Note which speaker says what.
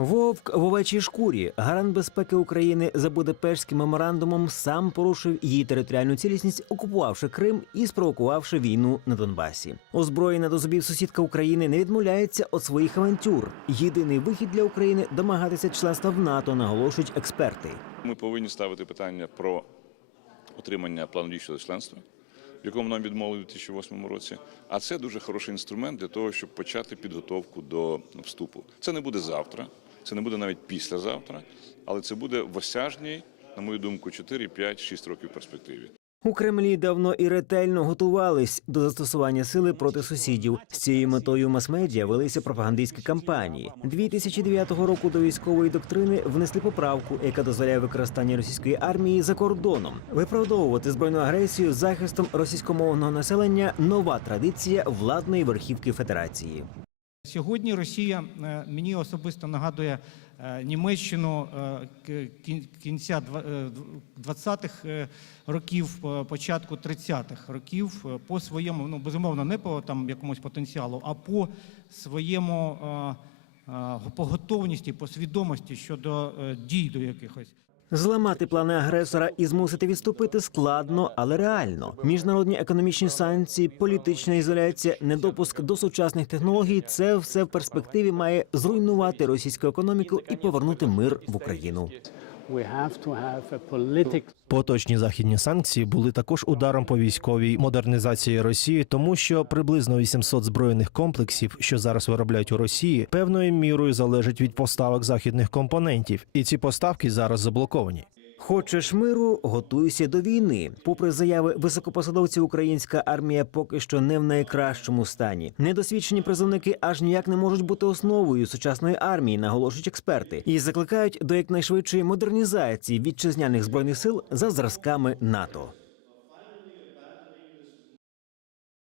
Speaker 1: Вовк в овечій шкурі, гарант безпеки України за Будапештським меморандумом, сам порушив її територіальну цілісність, окупувавши Крим і спровокувавши війну на Донбасі. Озброєна до зубів сусідка України не відмовляється від своїх авантюр. Єдиний вихід для України домагатися членства в НАТО, наголошують експерти.
Speaker 2: Ми повинні ставити питання про отримання плану дійсного членства, в якому нам відмовили у 2008 році. А це дуже хороший інструмент для того, щоб почати підготовку до вступу. Це не буде завтра, це не буде навіть післязавтра, але це буде в осяжній, на мою думку, 4, 5, 6 років перспективі.
Speaker 1: У Кремлі давно і ретельно готувались до застосування сили проти сусідів. З цією метою мас-медіа велися пропагандистські кампанії. 2009 року до військової доктрини внесли поправку, яка дозволяє використання російської армії за кордоном. Виправдовувати збройну агресію захистом російськомовного населення нова традиція владної верхівки Федерації.
Speaker 3: Сьогодні Росія е, мені особисто нагадує е, Німеччину е, кінця два- е, 20-х е, років, початку 30-х років по своєму, ну безумовно, не по там якомусь потенціалу, а по своєму по готовності, по свідомості щодо дій до якихось.
Speaker 1: Зламати плани агресора і змусити відступити складно, але реально. Міжнародні економічні санкції, політична ізоляція, недопуск до сучасних технологій це все в перспективі має зруйнувати російську економіку і повернути мир в Україну.
Speaker 4: Поточні західні санкції були також ударом по військовій модернізації Росії, тому що приблизно 800 збройних комплексів, що зараз виробляють у Росії, певною мірою залежать від поставок західних компонентів, і ці поставки зараз заблоковані.
Speaker 1: Хочеш миру, готуйся до війни. Попри заяви високопосадовців, українська армія поки що не в найкращому стані. Недосвідчені призовники аж ніяк не можуть бути основою сучасної армії, наголошують експерти, і закликають до якнайшвидшої модернізації вітчизняних збройних сил за зразками НАТО.